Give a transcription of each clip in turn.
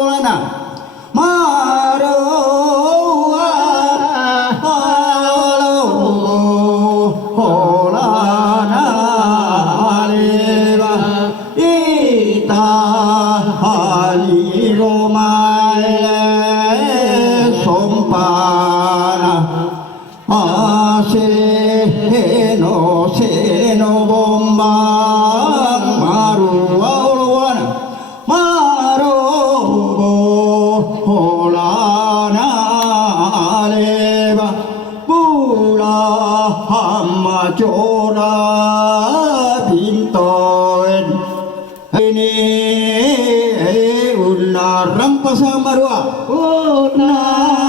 lana maroa holana leva ita hani romae sompana seno bombang marua olwana maro holana leva pula hamma chora bintoen ini unaram pasamarua unaram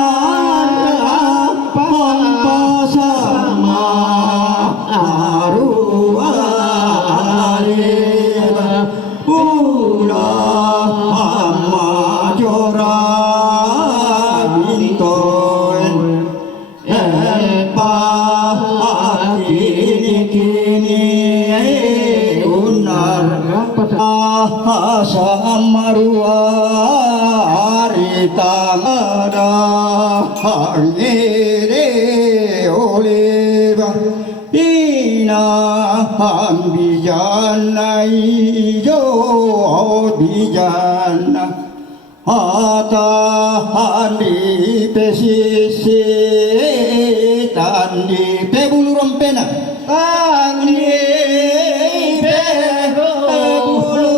pasamarua leva pula hamma chora bintoen kini unar samarua aritangada hangere oleva ina ambijana ijo bijana atahani pesisi tandi pebulu rompena tandi pebulu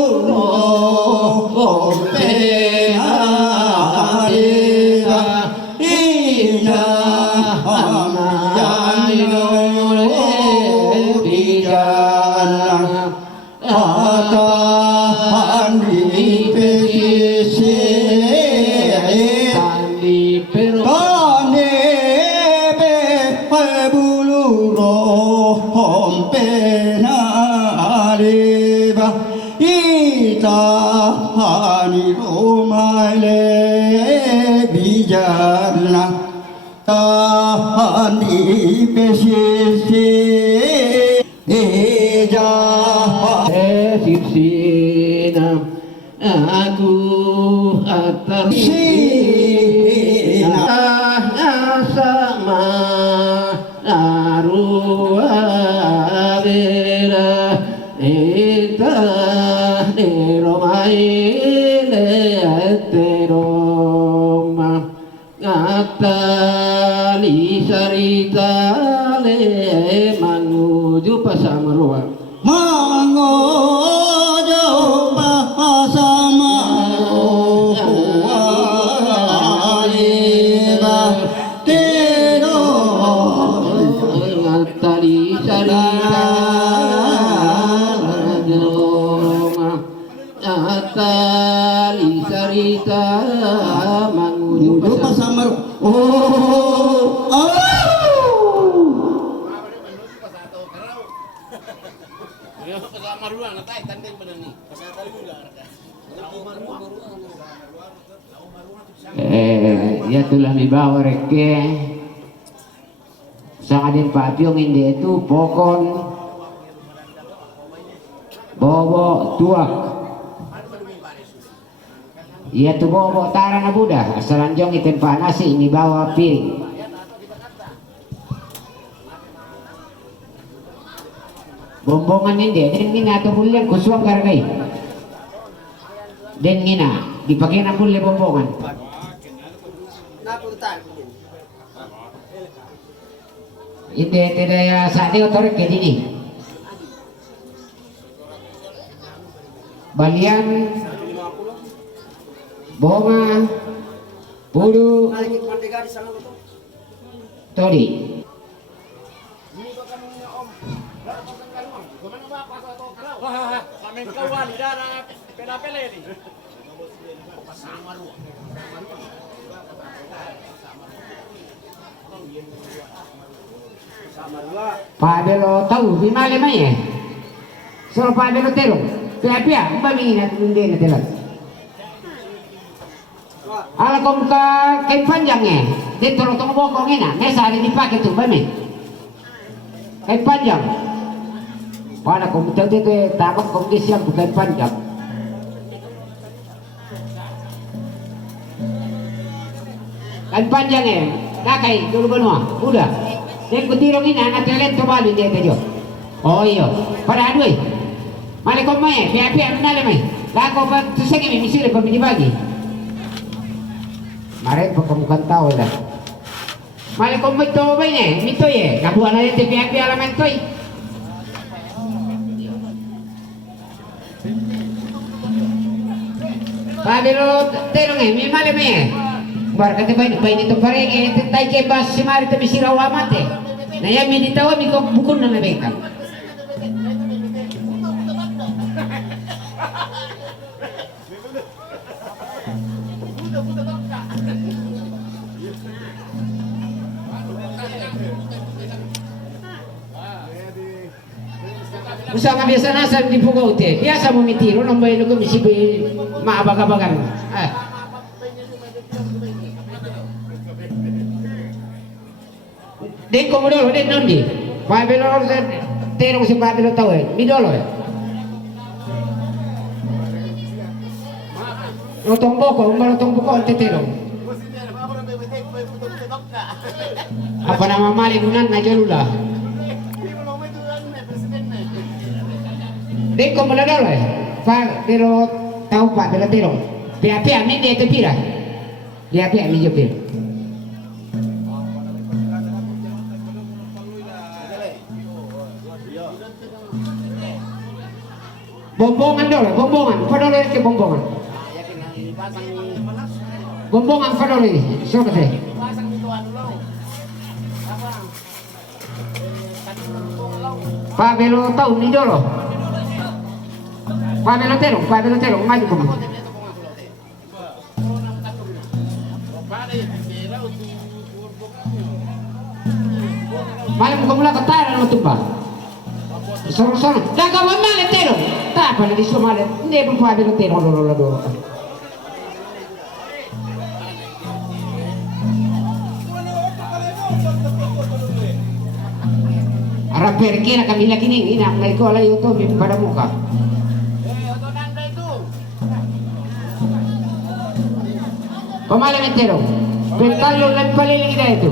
rompena ina amjana bijana atahani pesisi tahani romaile bijana tahani pesisi eja sipsina aku atasina sama arua vera eta romaile teroma ngatali sarita le manuju pasamarua mangojo pasamarua leva tero ngatali sarita tali sarita manguju pasamar ya tulah mi bawa reke sa adin papiong hindi itu pokon bobo tuak iya tu bobo tara na buda asalanjong itempa nasi ini bawa piring bombongan hindi den ngina to bulan kuswang karagay den ngina dipakai na bulle bombongan hindi tidak sa di otor ke dini balian bonga puru tori Pabelo tahu bimale mai solo Pabelo tero pia bami na tunde na telat ala kom ka kay panjang dito lo tong bokong ina mesa di dipakai tu bami kay panjang pada kom tete takot kom disiang bukan panjang Kan panjang Dakai dulu benua. Udah. Dan kutirong ini anak talent bali dia tajo. Oh iya. Pada aduh. Male ko mai, pia menale mai. Lako pa tusenge mi misile pa bagi. Mare pa kamukan tao dah. Male ko mai to ba ni? Mito ye. Kabuan na te pia alaman toy. Pabelo terong mi male mai. Bar kate bay ni to pare ke tai ke bas si mari te bisira wa mate. Na ya mi ni tawa mi ko bukun na mebeka. Usama biasa nasa di Pugaw te. Biasa mo mitiro nang bay ko misibi maabaga-bagan. Den ko mo dolo den nondi. Pabelo terong si Pabelo taw Mi dolo No tombo ko, tombo ko ang tetero. Apa nama mali bunan na jalula. Den ko mo dolo pero tahu Pak pero terong. Pia mi de te pira. Pia mi jopir. Bombongan dulu, bombongan, padahal ke bombongan. Bombongan padahal ini, siapa sih? Pak Belo tahu ni dulu. Pak Belo terong, maju kemana? Malam kamu lah ketara no tumba. Sono daga male tero tapa di suo male ne bu fa be tero lo ara perché la camilla kini ina ngai ko la yuto mi pada muka Pamale metero pentallo lempale lagi itu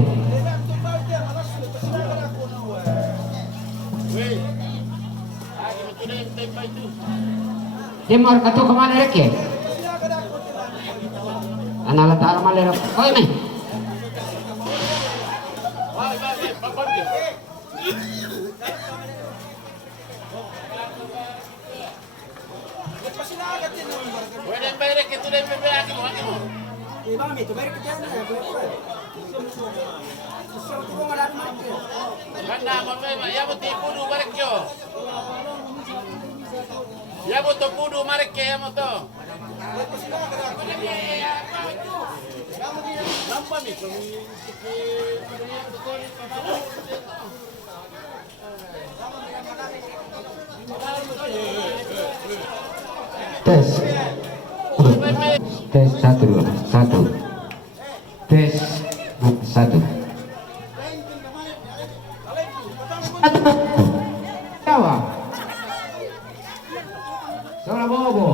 Demor katu kemana rek ya? Anala taala malera. Koi mai. Pueden ver que tú le bebé aquí mo. Mami, tu balik ka na. Ganda mo bebe, ya mo tipudu balik yo. Ya mo to pudu marek ya mo to. Lampa mi Tes. Tes satu. Tes satu. Jawa. Sola bobo.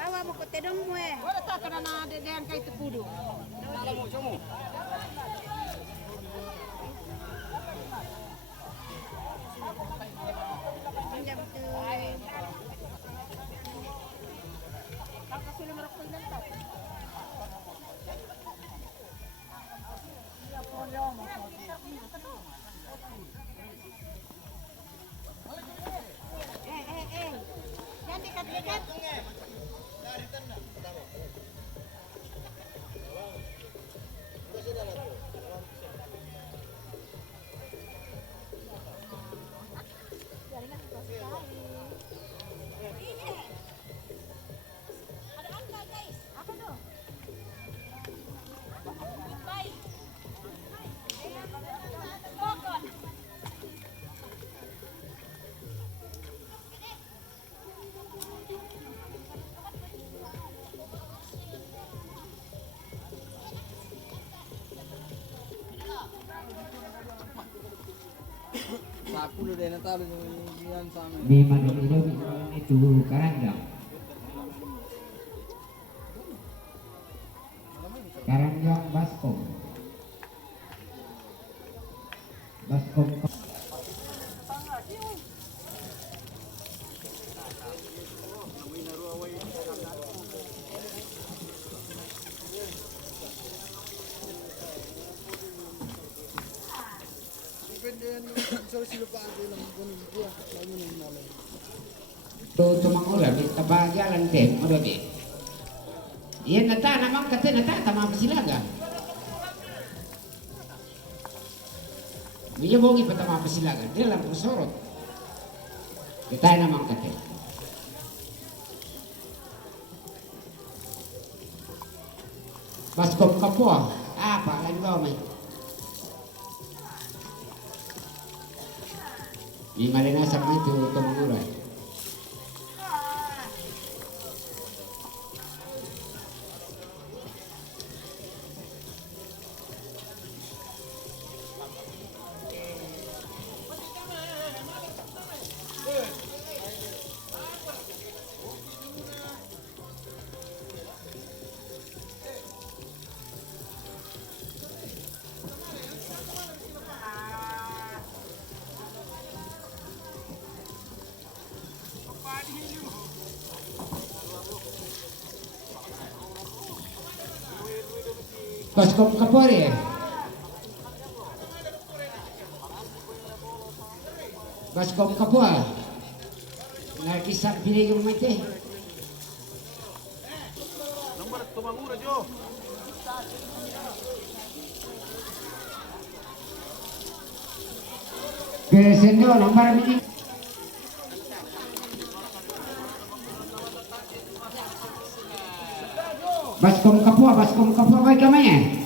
Bawa mo ko tedong mo eh. Wala ta kana na dedean kay tepudo. Jam tu. Kakak sila marok ko lang ta. Jangan dekat-dekat. Aku udah natalo yan sa amin. Di Manila itu Karanggang. Karanggang Baskom. Baskom. Tumangula kita jalan deh, modode. Iya nata namang kate nata tama pasilaga. Iya bongi patama pasilaga, dia lampu sorot. Kita namang kate. Baskom kapua, apa lagi bawa mai? Di Malena sama itu tumangula. Baskom Kapore. Baskom Kapua. Nakisap pilih yung mati. Nomor tumangura jo. Crescendo nomor ini. Baskom Kapua baik namanya.